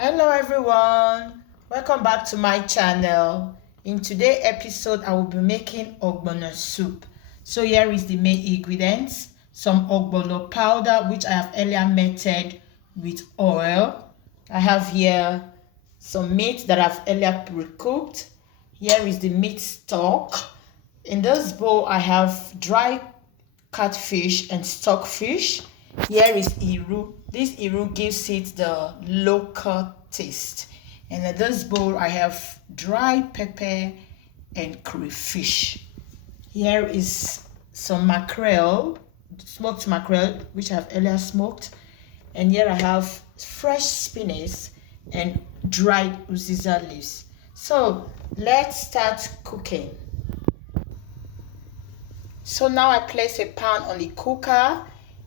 Hello everyone, welcome back to my channel. In today's episode I will be making ogbono soup. So here is the main ingredients: some ogbono powder which I have earlier melted with oil. I have here some meat that I've earlier pre-cooked. Here is the meat stock. In this bowl I have dry catfish and stockfish. Here is iru. This iru gives it the local taste. And in this bowl I have dry pepper and crayfish. Here is some mackerel, smoked mackerel, which I've earlier smoked. And here I have fresh spinach and dried uziza leaves. So let's start cooking. So now I place a pan on the cooker,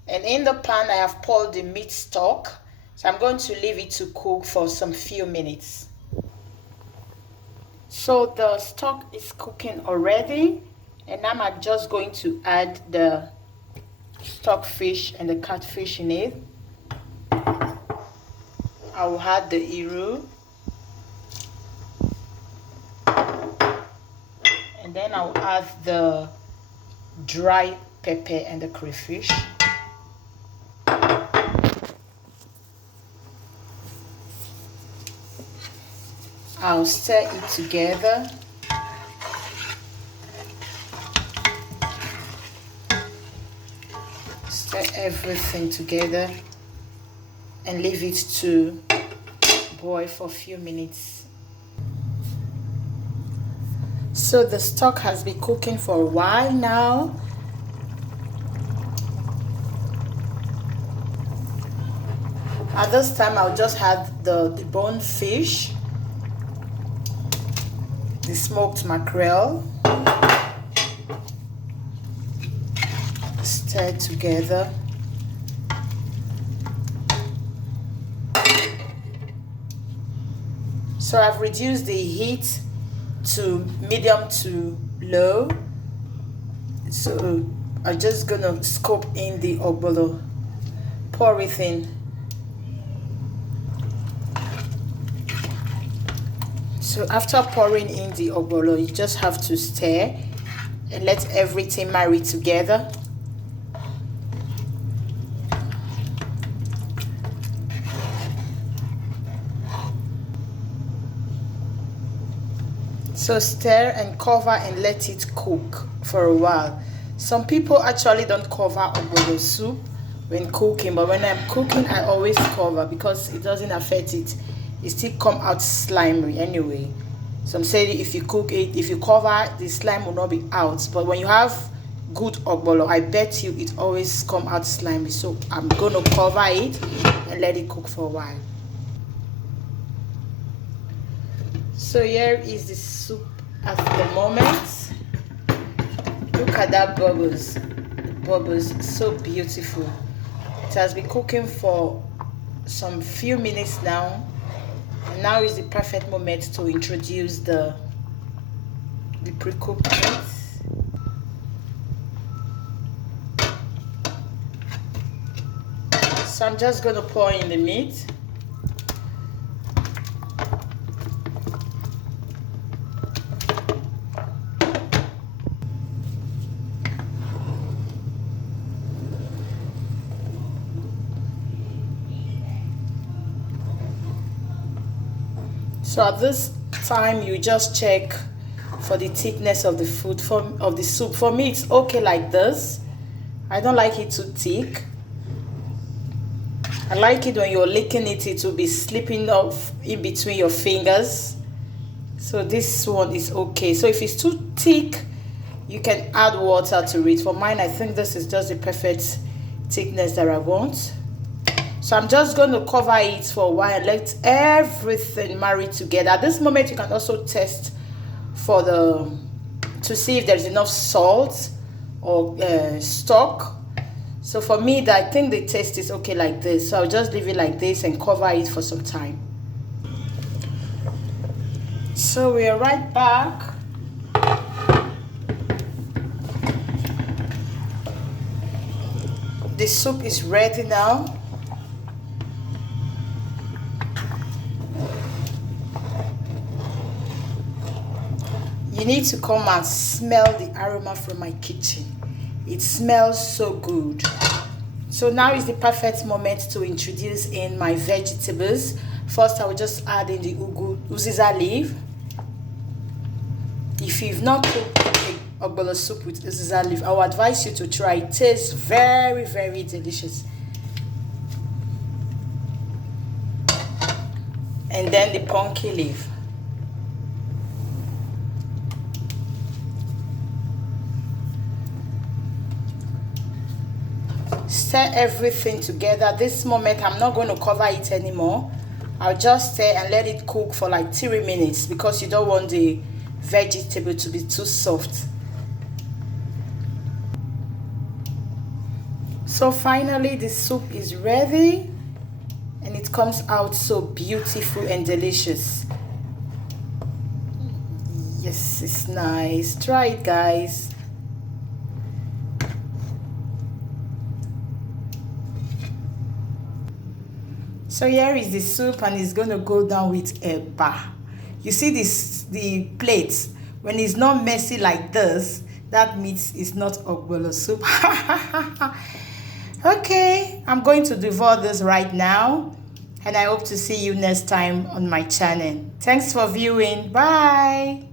and in the pan I have poured the meat stock. So I'm going to leave it to cook for some few minutes. So the stock is cooking already, and now I'm just going to add the stockfish and the catfish in it. I will add the iru, and then I'll add the dry pepper and the crayfish. I'll stir it together. Stir everything together and leave it to boil for a few minutes. So the stock has been cooking for a while now. At this time I'll just add the boned fish, the smoked mackerel, stir together. So I've reduced the heat to medium to low. So I'm just gonna scoop in the ogbono, pour it in. So after pouring in the ogbono, you just have to stir and let everything marry together. So stir and cover and let it cook for a while. Some people actually don't cover ogbono soup when cooking, but when I'm cooking I always cover because it doesn't affect it. It still come out slimy anyway. Some say if you cook it, if you cover, the slime will not be out. But when you have good ogbono, I bet you it always come out slimy. So I'm gonna cover it and let it cook for a while. So here is the soup at the moment. Look at that bubbles. Bubbles, so beautiful. It has been cooking for some few minutes now. And now is the perfect moment to introduce the pre-cooked meat. So I'm just going to pour in the meat. So at this time you just check for the thickness of the soup. For me it's okay like this. I don't like it too thick. I like it when you're licking it, it will be slipping off in between your fingers. So this one is okay. So if it's too thick, you can add water to it. For mine, I think this is just the perfect thickness that I want. So I'm just going to cover it for a while and let everything marry together. At this moment, you can also test to see if there's enough salt or stock. So for me, I think the taste is okay like this. So I'll just leave it like this and cover it for some time. So we are right back. The soup is ready now. You need to come and smell the aroma from my kitchen. It smells so good. So now is the perfect moment to introduce in my vegetables. First, I will just add in the uziza leaf. If you've not cooked ogbono soup with uziza leaf, I would advise you to try. It tastes very, very delicious. And then the pumpkin leaf. Stir everything together. This moment I'm not going to cover it anymore. I'll just stir and let it cook for like 3 minutes because you don't want the vegetable to be too soft. So finally the soup is ready and it comes out so beautiful and delicious. Yes, it's nice. Try it, guys. So here is the soup and it's going to go down with eba. You see this, the plate, when it's not messy like this, that means it's not ogbono soup. Okay, I'm going to devour this right now and I hope to see you next time on my channel. Thanks for viewing. Bye.